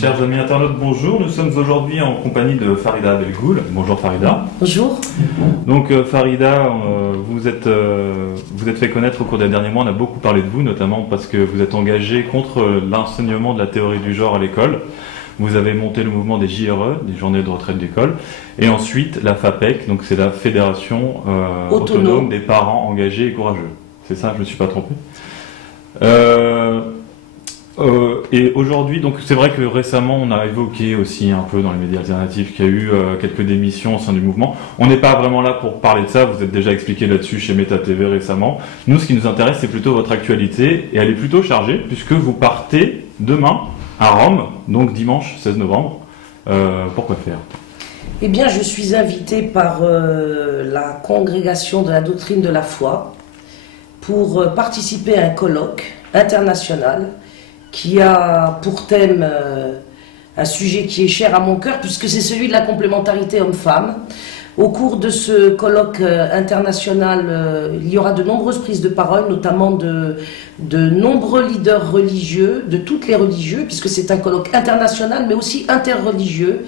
Chers amis internautes, bonjour. Nous sommes aujourd'hui en compagnie de Farida Belgoul. Bonjour Farida. Bonjour. Donc Farida, vous êtes fait connaître au cours des derniers mois. On a beaucoup parlé de vous, notamment parce que vous êtes engagée contre l'enseignement de la théorie du genre à l'école. Vous avez monté le mouvement des JRE, des journées de retraite d'école, et ensuite la FAPEC, donc c'est la Fédération autonome des parents engagés et courageux. C'est ça, je ne me suis pas trompé. Et aujourd'hui, donc c'est vrai que récemment on a évoqué aussi un peu dans les médias alternatifs qu'il y a eu quelques démissions au sein du mouvement. On n'est pas vraiment là pour parler de ça, vous êtes déjà expliqué là-dessus chez Meta TV récemment. Nous, ce qui nous intéresse, c'est plutôt votre actualité, et elle est plutôt chargée puisque vous partez demain à Rome, donc dimanche 16 novembre. Pourquoi faire ? Eh bien, je suis invitée par la congrégation de la doctrine de la foi pour participer à un colloque international qui a pour thème un sujet qui est cher à mon cœur, puisque c'est celui de la complémentarité homme-femme. Au cours de ce colloque international, il y aura de nombreuses prises de parole, notamment de nombreux leaders religieux, de toutes les religieux, puisque c'est un colloque international, mais aussi interreligieux,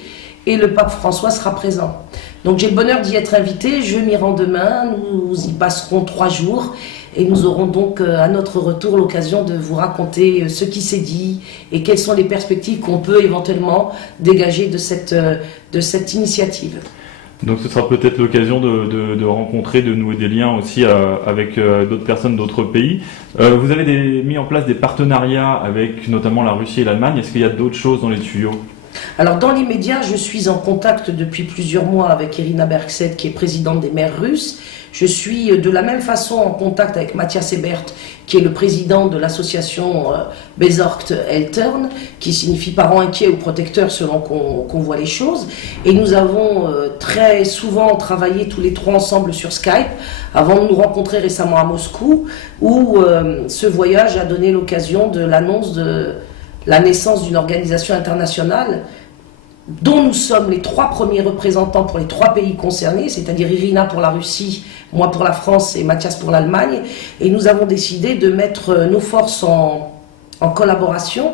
et le pape François sera présent. Donc j'ai le bonheur d'y être invitée, je m'y rends demain, nous y passerons 3 jours, et nous aurons donc à notre retour l'occasion de vous raconter ce qui s'est dit et quelles sont les perspectives qu'on peut éventuellement dégager de cette initiative. Donc ce sera peut-être l'occasion de rencontrer, de nouer des liens aussi avec d'autres personnes d'autres pays. Vous avez mis en place des partenariats avec notamment la Russie et l'Allemagne. Est-ce qu'il y a d'autres choses dans les tuyaux ? Alors dans l'immédiat, je suis en contact depuis plusieurs mois avec Irina Bergset, qui est présidente des maires russes. Je suis de la même façon en contact avec Matthias Ebert, qui est le président de l'association Besorgt Eltern, qui signifie parents inquiets ou protecteurs selon qu'on voit les choses. Et nous avons très souvent travaillé tous les 3 ensemble sur Skype, avant de nous rencontrer récemment à Moscou, où ce voyage a donné l'occasion de l'annonce de la naissance d'une organisation internationale dont nous sommes les 3 premiers représentants pour les 3 pays concernés, c'est-à-dire Irina pour la Russie, moi pour la France et Mathias pour l'Allemagne. Et nous avons décidé de mettre nos forces en collaboration,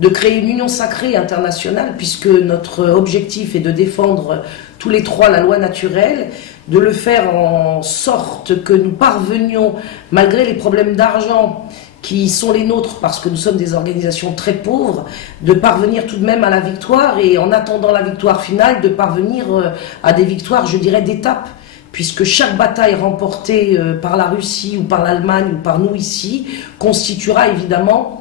de créer une union sacrée internationale, puisque notre objectif est de défendre tous les 3 la loi naturelle, de le faire en sorte que nous parvenions, malgré les problèmes d'argent qui sont les nôtres, parce que nous sommes des organisations très pauvres, de parvenir tout de même à la victoire, et en attendant la victoire finale, de parvenir à des victoires, je dirais, d'étape, puisque chaque bataille remportée par la Russie ou par l'Allemagne ou par nous ici constituera évidemment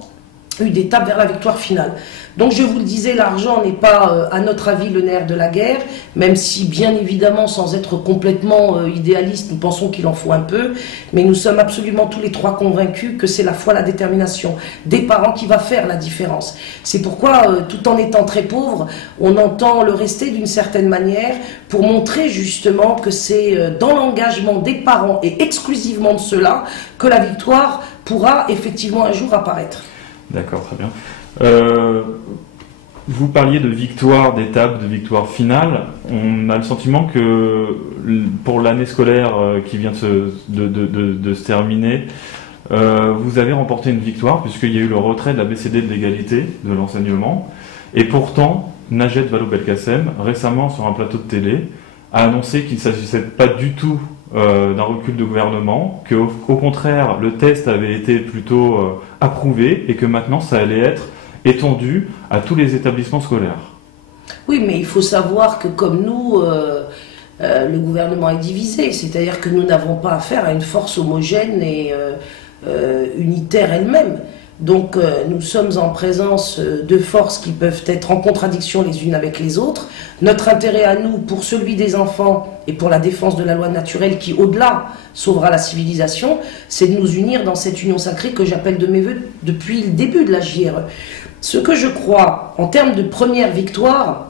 une étape vers la victoire finale. Donc je vous le disais, l'argent n'est pas à notre avis le nerf de la guerre, même si bien évidemment, sans être complètement idéaliste, nous pensons qu'il en faut un peu, mais nous sommes absolument tous les 3 convaincus que c'est la foi, la détermination des parents qui va faire la différence. C'est pourquoi, tout en étant très pauvre, on entend le rester d'une certaine manière pour montrer justement que c'est dans l'engagement des parents et exclusivement de ceux-là que la victoire pourra effectivement un jour apparaître. D'accord, très bien. Vous parliez de victoire d'étape, de victoire finale. On a le sentiment que pour l'année scolaire qui vient de se terminer, vous avez remporté une victoire puisqu'il y a eu le retrait de la BCD de l'égalité de l'enseignement. Et pourtant, Najat Vallaud-Belkacem, récemment sur un plateau de télé, a annoncé qu'il ne s'agissait pas du tout d'un recul de gouvernement, qu'au contraire, le test avait été plutôt approuvé et que maintenant, ça allait être étendu à tous les établissements scolaires. Oui, mais il faut savoir que comme nous, le gouvernement est divisé, c'est-à-dire que nous n'avons pas affaire à une force homogène et unitaire elle-même. Donc nous sommes en présence de forces qui peuvent être en contradiction les unes avec les autres. Notre intérêt à nous, pour celui des enfants et pour la défense de la loi naturelle qui, au-delà, sauvera la civilisation, c'est de nous unir dans cette union sacrée que j'appelle de mes voeux depuis le début de la JRE. Ce que je crois, en termes de première victoire,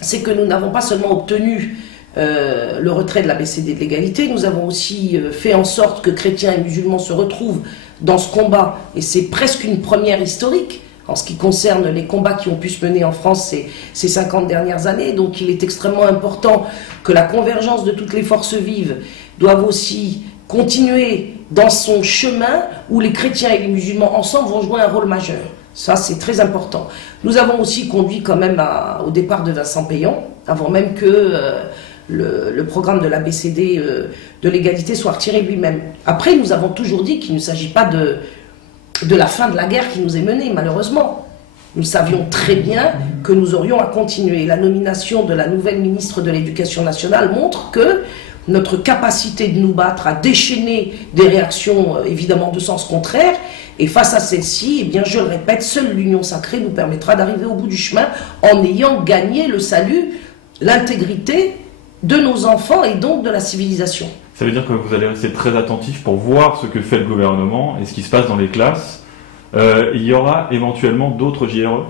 c'est que nous n'avons pas seulement obtenu le retrait de la BCD de l'égalité, nous avons aussi fait en sorte que chrétiens et musulmans se retrouvent dans ce combat, et c'est presque une première historique. en ce qui concerne les combats qui ont pu se mener en France ces 50 dernières années. Donc il est extrêmement important que la convergence de toutes les forces vives doivent aussi continuer dans son chemin où les chrétiens et les musulmans ensemble vont jouer un rôle majeur. Ça, c'est très important. Nous avons aussi conduit quand même au départ de Vincent Payon, avant même que le programme de l'ABCD de l'égalité soit retiré lui-même. Après, nous avons toujours dit qu'il ne s'agit pas de la fin de la guerre qui nous est menée, malheureusement. Nous savions très bien que nous aurions à continuer. La nomination de la nouvelle ministre de l'Éducation nationale montre que notre capacité de nous battre à déchaîner des réactions évidemment de sens contraire, et face à celle-ci, eh bien, je le répète, seule l'union sacrée nous permettra d'arriver au bout du chemin en ayant gagné le salut, l'intégrité de nos enfants et donc de la civilisation. Ça veut dire que vous allez rester très attentif pour voir ce que fait le gouvernement et ce qui se passe dans les classes. Il y aura éventuellement d'autres JRE ?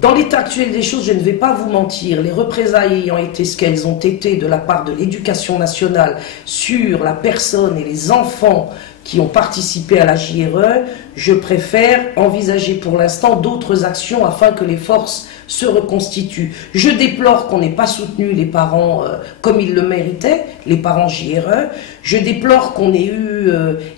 Dans l'état actuel des choses, je ne vais pas vous mentir, les représailles ayant été ce qu'elles ont été de la part de l'Éducation nationale sur la personne et les enfants qui ont participé à la JRE, je préfère envisager pour l'instant d'autres actions afin que les forces se reconstituent. Je déplore qu'on n'ait pas soutenu les parents comme ils le méritaient, les parents JRE. Je déplore qu'on ait eu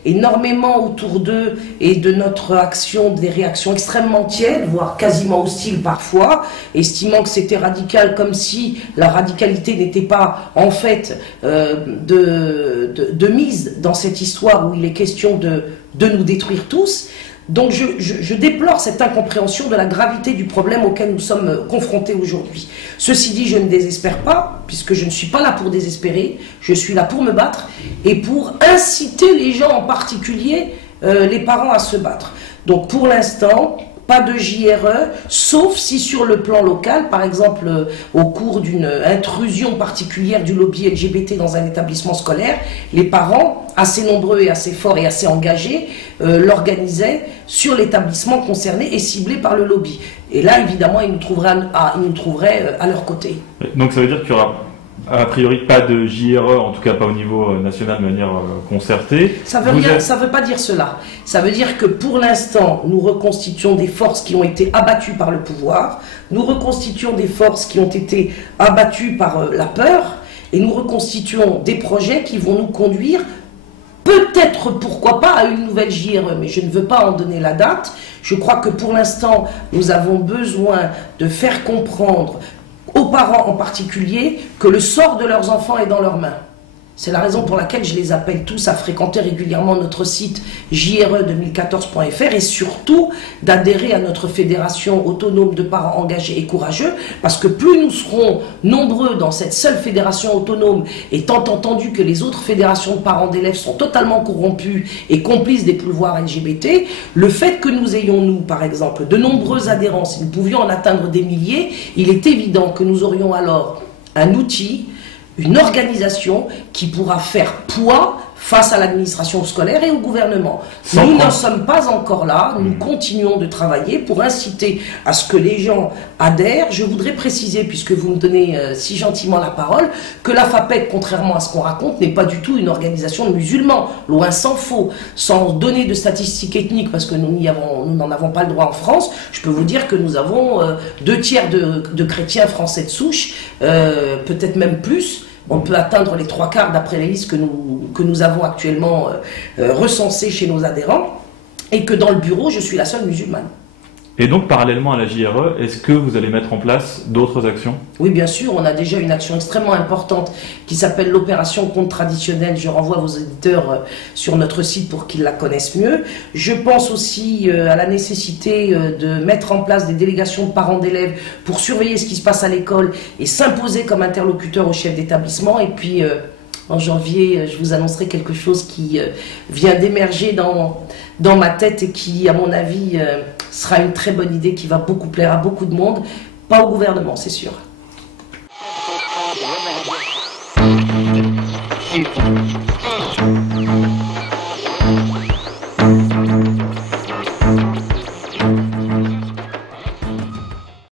énormément autour d'eux et de notre action des réactions extrêmement tièdes, voire quasiment hostiles parfois, estimant que c'était radical, comme si la radicalité n'était pas en fait de mise dans cette histoire où il est question de nous détruire tous. Donc je déplore cette incompréhension de la gravité du problème auquel nous sommes confrontés aujourd'hui. Ceci dit, je ne désespère pas, puisque je ne suis pas là pour désespérer, je suis là pour me battre et pour inciter les gens, en particulier les parents, à se battre. Donc pour l'instant, pas de JRE, sauf si sur le plan local, par exemple au cours d'une intrusion particulière du lobby LGBT dans un établissement scolaire, les parents, assez nombreux et assez forts et assez engagés, l'organisaient sur l'établissement concerné et ciblé par le lobby. Et là, évidemment, ils nous trouveraient à leur côté. Donc ça veut dire qu'il y aura a priori pas de JRE, en tout cas pas au niveau national de manière concertée. Ça veut pas dire cela. Ça veut dire que pour l'instant, nous reconstituons des forces qui ont été abattues par le pouvoir, nous reconstituons des forces qui ont été abattues par la peur, et nous reconstituons des projets qui vont nous conduire peut-être, pourquoi pas, à une nouvelle JRE, mais je ne veux pas en donner la date. Je crois que pour l'instant, nous avons besoin de faire comprendre aux parents en particulier que le sort de leurs enfants est dans leurs mains. C'est la raison pour laquelle je les appelle tous à fréquenter régulièrement notre site jre2014.fr et surtout d'adhérer à notre fédération autonome de parents engagés et courageux, parce que plus nous serons nombreux dans cette seule fédération autonome, étant entendu que les autres fédérations de parents d'élèves sont totalement corrompues et complices des pouvoirs LGBT, le fait que nous ayons, nous, par exemple, de nombreux adhérents, si nous pouvions en atteindre des milliers, il est évident que nous aurions alors un outil, une organisation qui pourra faire poids face à l'administration scolaire et au gouvernement. Nous n'en sommes pas encore là, nous continuons de travailler pour inciter à ce que les gens adhèrent. Je voudrais préciser, puisque vous me donnez si gentiment la parole, que la FAPEC, contrairement à ce qu'on raconte, n'est pas du tout une organisation de musulmans, loin s'en faut. Sans donner de statistiques ethniques, parce que nous n'en avons pas le droit en France, je peux vous dire que nous avons 2/3 de chrétiens français de souche, peut-être même plus. On peut atteindre les 3/4 d'après les listes que nous avons actuellement recensées chez nos adhérents, et que dans le bureau, je suis la seule musulmane. Et donc, parallèlement à la JRE, est-ce que vous allez mettre en place d'autres actions? Oui, bien sûr, on a déjà une action extrêmement importante qui s'appelle l'opération Compte Traditionnel. Je renvoie vos éditeurs sur notre site pour qu'ils la connaissent mieux. Je pense aussi à la nécessité de mettre en place des délégations de parents d'élèves pour surveiller ce qui se passe à l'école et s'imposer comme interlocuteur au chef d'établissement. Et puis, en janvier, je vous annoncerai quelque chose qui vient d'émerger dans ma tête et qui, à mon avis, sera une très bonne idée qui va beaucoup plaire à beaucoup de monde. Pas au gouvernement, c'est sûr.